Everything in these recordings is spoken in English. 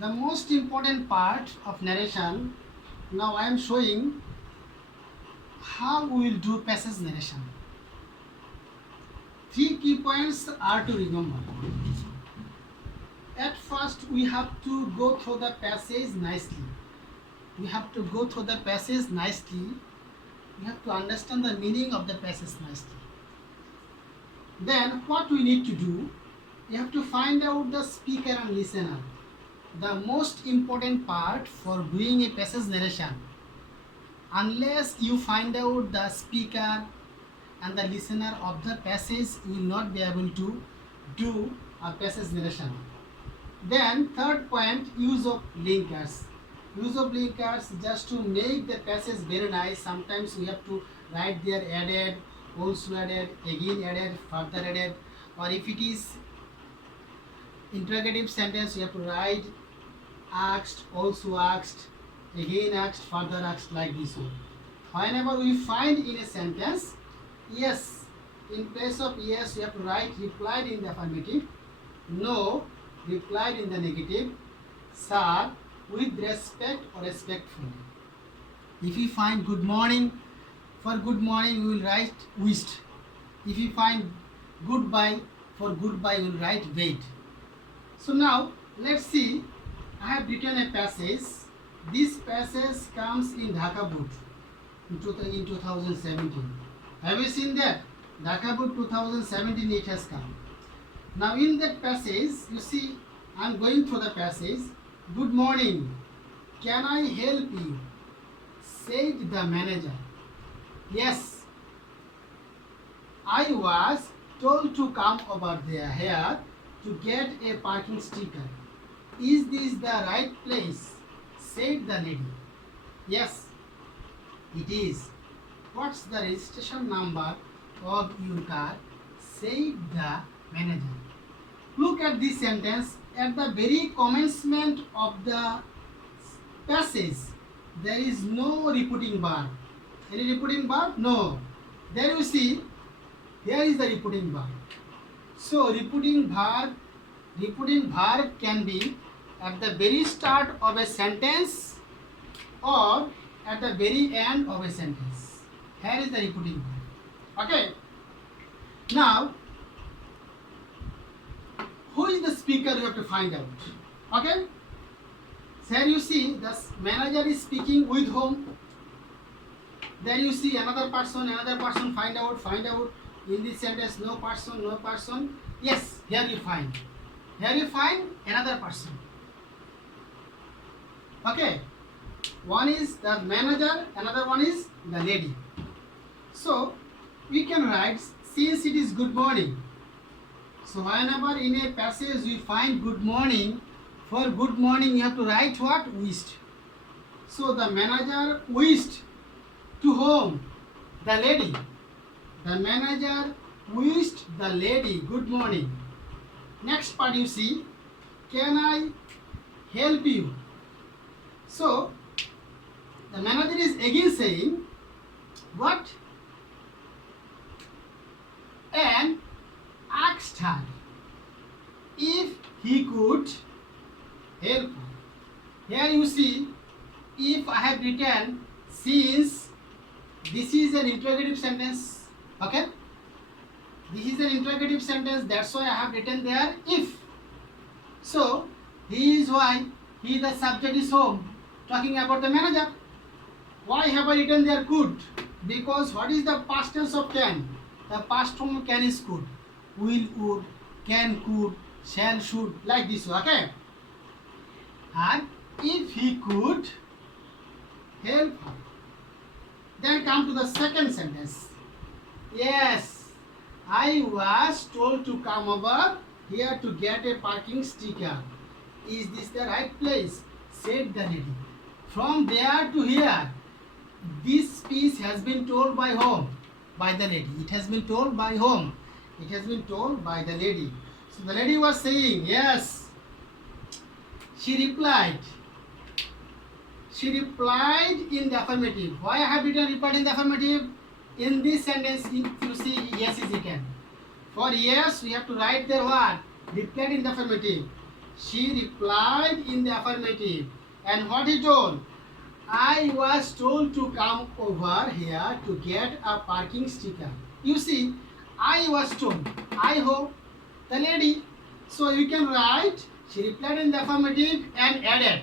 The most important part of narration. Now I am showing how we will do passage narration. Three key points are to remember. At first, we have to go through the passage nicely. We have to go through the passage nicely. We have to understand the meaning of the passage nicely. Then, what we need to do, we have to find out the speaker and listener. The most important part for doing a passage narration. Unless you find out the speaker and the listener of the passage, you will not be able to do a passage narration. Then third point, use of linkers. Use of linkers just to make the passage very nice. Sometimes we have to write there added, also added, again added, further added, or if it is interrogative sentence, you have to write asked, also asked, again asked, further asked, like this one. Whenever we find in a sentence yes, in place of yes, you have to write replied in the affirmative, no, replied in the negative, sir, with respect or respectfully. If you find good morning, for good morning we will write wished. If you find goodbye, for goodbye we will write wait. So now let's see. I have written a passage. This passage comes in Dhaka board in 2017. Have you seen that? Dhaka board 2017 it has come. Now in that passage, you see, I am going through the passage. Good morning. Can I help you? Said the manager. Yes. I was told to come over there here to get a parking sticker. Is this the right place? Said the lady. Yes, it is. What's the registration number of your car? Said the manager. Look at this sentence. At the very commencement of the passage, there is no repeating verb. Any repeating verb? No. There you see, here is the repeating verb. So repeating verb can be at the very start of a sentence or at the very end of a sentence. Here is the repeating verb. Okay. Now, who is the speaker you have to find out. Okay. So here you see the manager is speaking with whom. Then you see another person, find out. In this sentence, no person. Yes, here you find another person. Okay. One is the manager, another one is the lady. So we can write, since it is good morning. So whenever in a passage we find good morning, for good morning you have to write what? Wished. So the manager wished to whom? The lady. The manager wished the lady good morning. Next part you see, can I help you? So the manager is again saying what? And asked her if he could help her. Here you see, if I have written, since this is an interrogative sentence, okay? This is an interrogative sentence, that's why I have written there if. So, he is why, he the subject is whom? Talking about the manager. Why have I written there could? Because what is the past tense of can? The past form of can is could. Will, would, can, could, shall, should, like this, okay? And if he could help her. Then come to the second sentence. Yes, I was told to come over here to get a parking sticker. Is this the right place? Said the lady. From there to here, this speech has been told by whom? By the lady. It has been told by whom? It has been told by the lady. So the lady was saying, yes. She replied. She replied in the affirmative. Why I have written replied in the affirmative? In this sentence, you see yes is written. For yes, we have to write there what? Replied in the affirmative. She replied in the affirmative. And what he told? I was told to come over here to get a parking sticker. You see, I was told. I hope the lady. So you can write, she replied in the affirmative and added.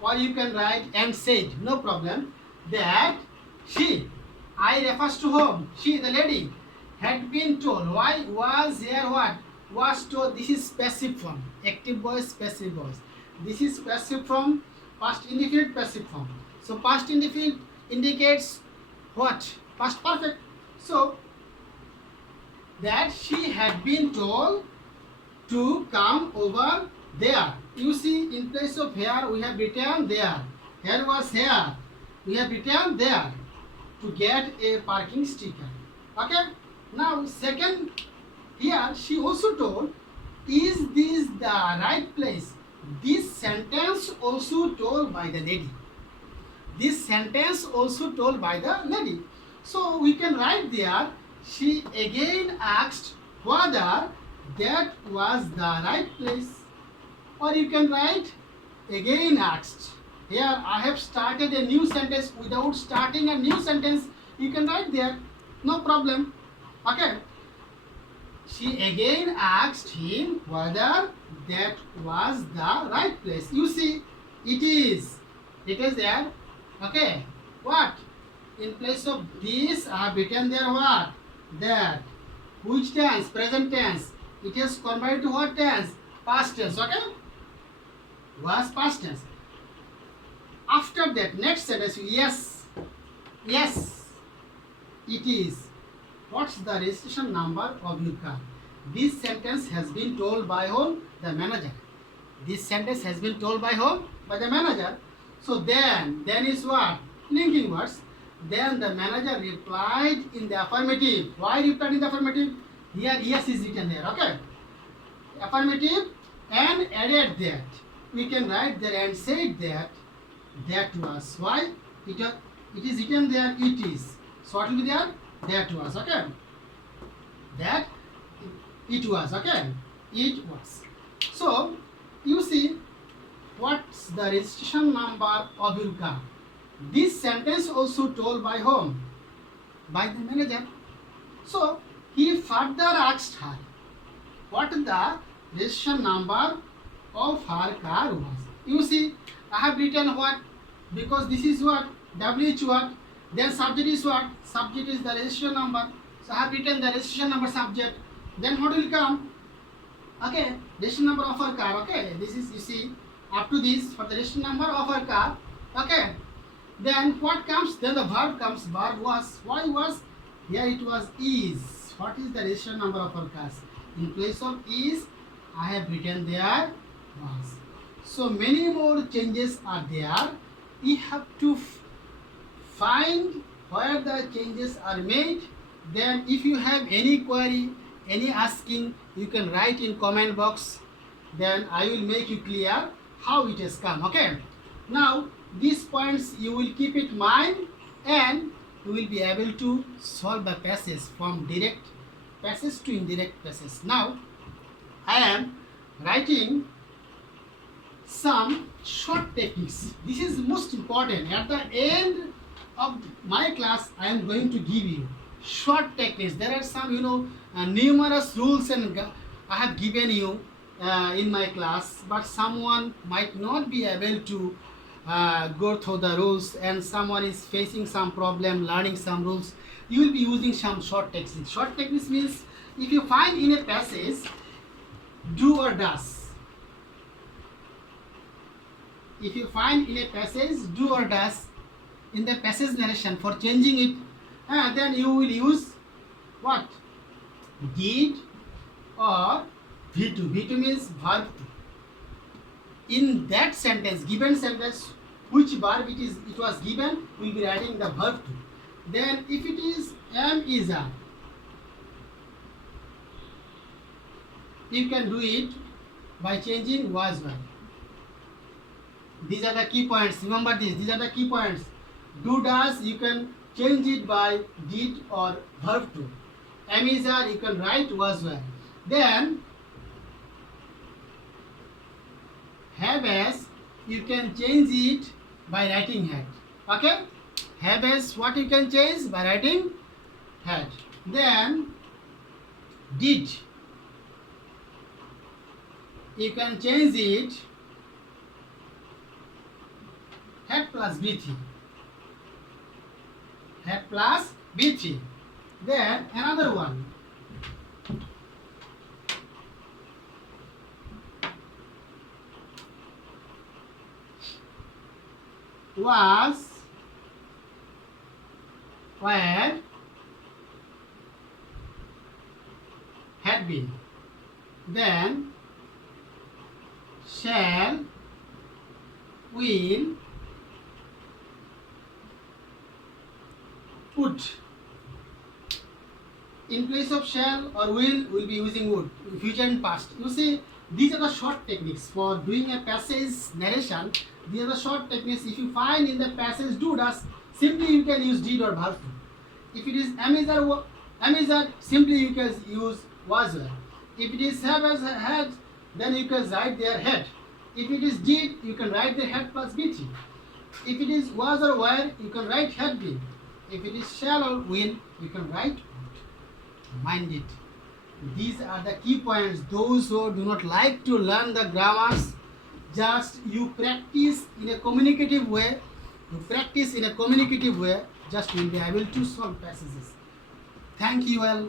Or you can write and said, no problem, that she, I refers to whom? She, the lady, had been told. Why was here what? Was told. This is passive form. Active voice, passive voice. This is passive form, past indefinite passive form. So past indefinite indicates what? Past perfect. So that she had been told to come over there. You see, in place of here we have written there. Here was here. We have written there to get a parking sticker. Okay. Now second, here she also told, is this the right place? This sentence also told by the lady. This sentence also told by the lady. So we can write there, she again asked whether that was the right place. Or you can write again asked. Here I have started a new sentence. Without starting a new sentence, you can write there. No problem. Okay. She again asked him whether that was the right place. You see, it is. It is there. Okay. What? In place of this, I have written there what? That. Which tense? Present tense. It is converted to what tense? Past tense. Okay. Was past tense. After that, next sentence, yes. Yes. It is. What's the registration number of your car? This sentence has been told by whom? The manager. This sentence has been told by whom? By the manager. So then is what? Linking words. Then the manager replied in the affirmative. Why replied in the affirmative? Here yes is written there. Okay. Affirmative and added that. We can write there and said that that was. Why? It is written there. It is. So what will be there? That was. Okay. That it was. Okay. It was. So you see, what's the registration number of your car? This sentence also told by whom? By the manager. So he further asked her what the registration number of her car was. You see, I have written what? Because this is what? WH what? Then subject is what? Subject is the registration number. So I have written the registration number subject. Then what will come? Okay, registration number of her car. Okay, this is, you see, up to this for the registration number of her car. Okay, then what comes? Then the verb comes. Verb was. Why was? Here it was is. What is the registration number of her car? In place of is, I have written there was. So many more changes are there. We have to find where the changes are made. Then if you have any query, any asking, you can write in comment box. Then I will make you clear how it has come. Okay. Now these points you will keep in mind and you will be able to solve the passage from direct passage to indirect passage. Now I am writing some short techniques. This is most important. At the end of my class, I am going to give you short techniques. There are some, numerous rules and I have given you in my class, but someone might not be able to go through the rules, and someone is facing some problem learning some rules. You will be using some short techniques. Short techniques means if you find in a passage do or does. If you find in a passage do or does in the passage narration for changing it, then you will use what? Did or V2. V2 means verb to. In that sentence, given sentence, which verb it was given, we will be writing the verb to. Then if it is am is are, you can do it by changing was were. These are the key points. Remember this. These are the key points. Do does, you can change it by did or verb to. Am is are, you can write was were. Then have as, you can change it by writing had. Okay? Have as what you can change by writing had. Then did, you can change it had plus B3. Had plus B3. Then another one. Was, were, had been. Then shall, will, would. In place of shall or will, we'll be using would, future and past. You see, these are the short techniques for doing a passage narration. These are the short techniques. If you find in the passage do does, simply you can use did or verb. If it is am is are, simply you can use was were. If it is have as had, then you can write their had. If it is did, you can write the had plus B3. If it is was or were, you can write had been. If it is shall or will, you can write would. Mind it. These are the key points. Those who do not like to learn the grammars, just you practice in a communicative way. Just you will be able to solve passages. Thank you all.